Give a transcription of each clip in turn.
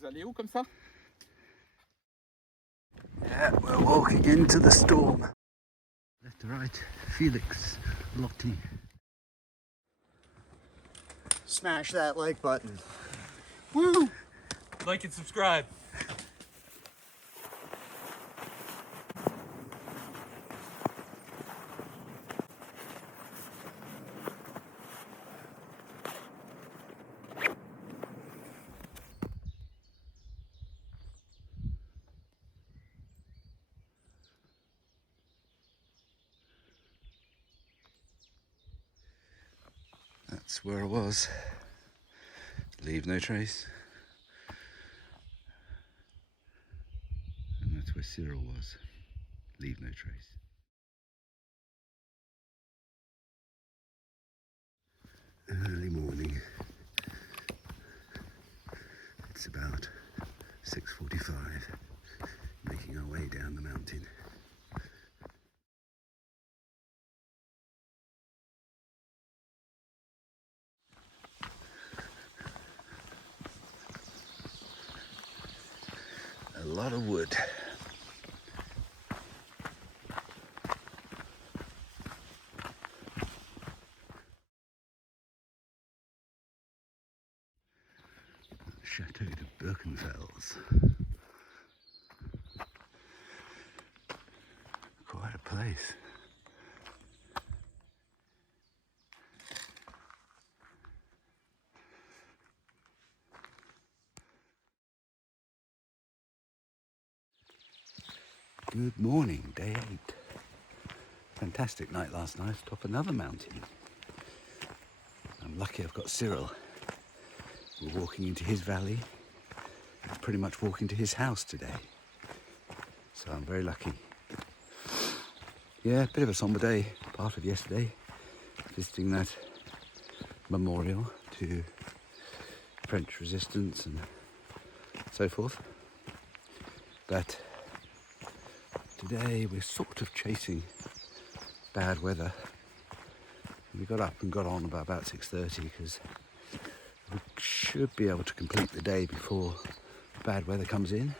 Vous allez où comme ça? Yeah, we're walking into the storm. Left to right, Felix, Lottie. Smash that like button. Woo! Like and subscribe. That's where I was. Leave no trace. And that's where Cyrille was. Leave no trace. Early morning. It's about 6:45. Making our way down the mountain. A lot of wood. Chateau de Birkenfels. Quite a place. Good morning, day 8. Fantastic night last night, top another mountain. I'm lucky I've got Cyrille. We're walking into his valley. It's pretty much walking to his house today. So I'm very lucky. Yeah, a bit of a somber day, part of yesterday, visiting that memorial to French resistance and so forth. But today we're sort of chasing bad weather. We got up and got on about 6:30 because we should be able to complete the day before bad weather comes in.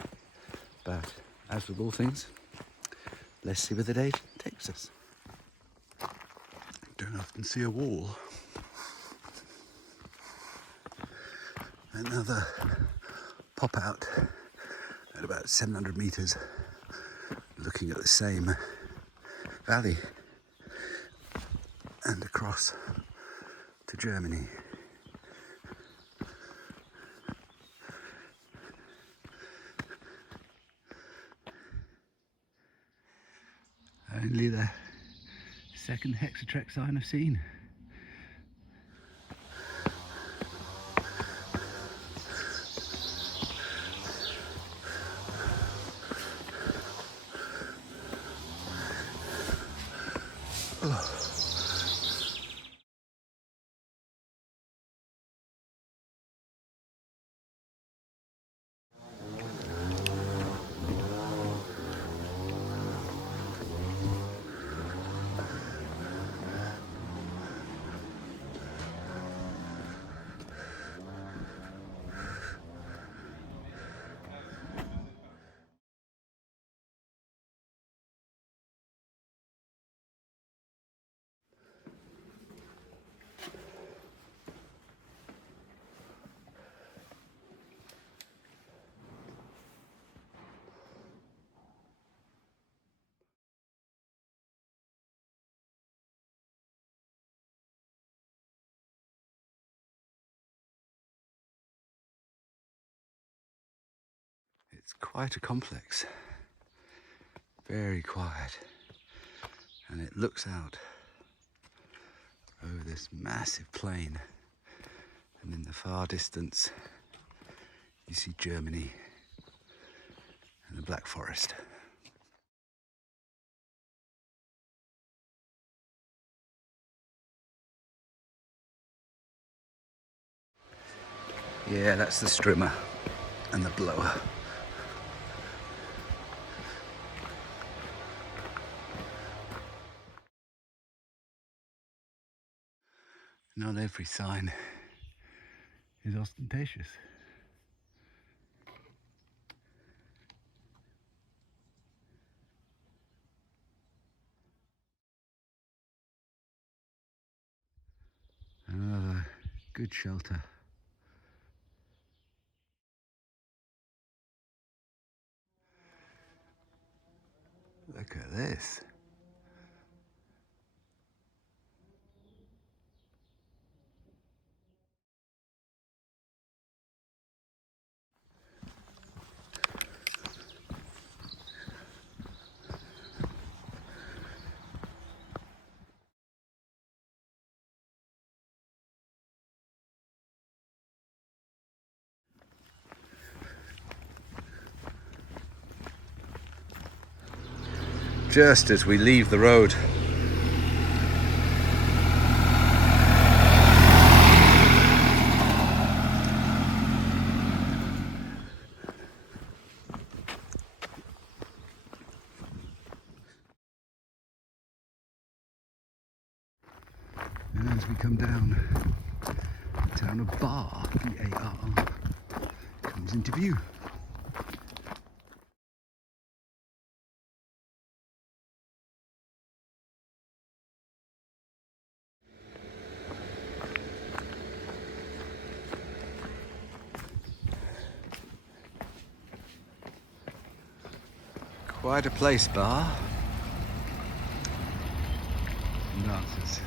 But as with all things, let's see where the day takes us. Don't often see a wall. Another pop out at about 700 meters, looking at the same valley and across to Germany. Only the second HexaTrek sign I've seen. Oh. It's quite a complex, very quiet, and it looks out over this massive plain, and in the far distance you see Germany and the Black Forest. Yeah, that's the strimmer and the blower. Not every sign is ostentatious. Good shelter. Look at this. Just as we leave the road. And as we come down, the town of Barr, B-A-R-R, comes into view. Quite a place, Barr. Dancers.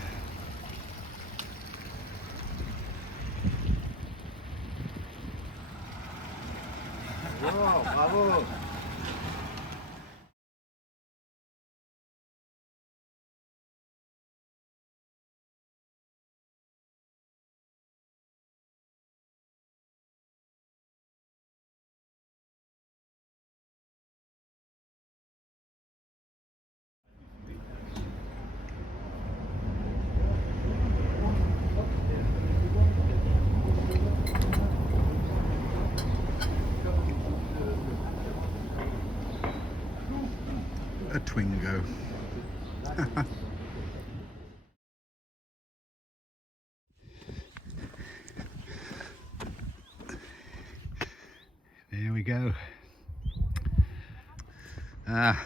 Wow, bravo! A Twingo. There we go. There are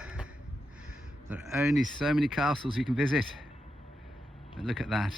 only so many castles you can visit, but look at that.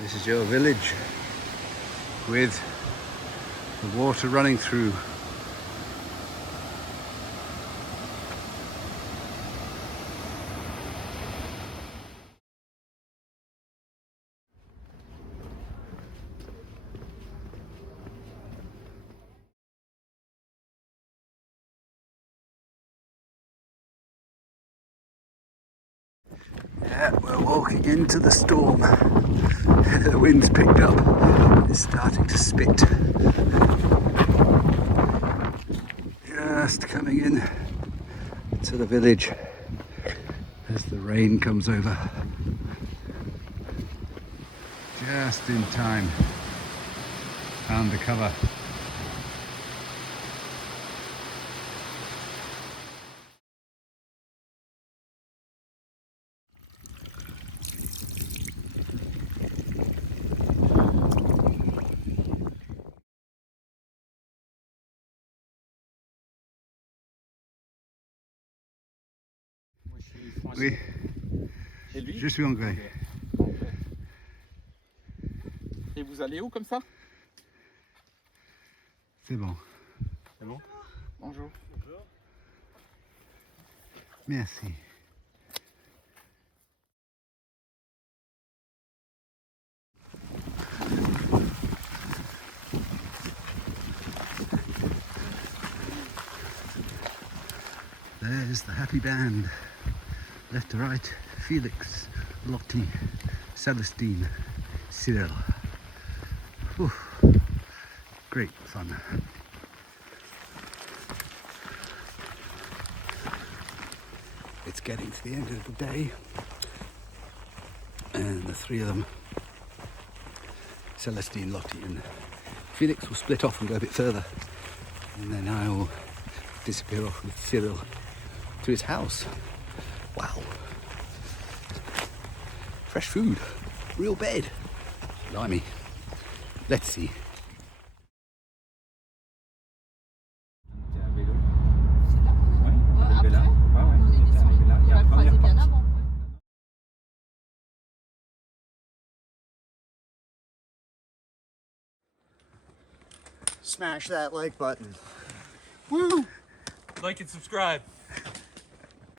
This is your village with the water running through. Yeah, we're walking into the storm. The wind's picked up. It's starting to spit. Just coming in to the village as the rain comes over. Just in time. Found the cover. Oui, Et lui? je suis anglais. Et vous allez où comme ça? C'est bon. C'est bon. Bonjour. Merci. There's the happy band. Left to right, Felix, Lottie, Celestine, Cyrille. Whew. Great fun. it's getting to the end of the day, and the three of them, Celestine, Lottie and Felix, will split off and go a bit further, and then I will disappear off with Cyrille to his house. Wow. Fresh food, real bed. Blimey. Let's see. C'est là qu'on est. Oui, Ouais, après, là. Ouais, ouais, on est t'es descendu. arrivé là. On Il y a va la le croiser première bien partie. avant. Smash that like button. Like and subscribe.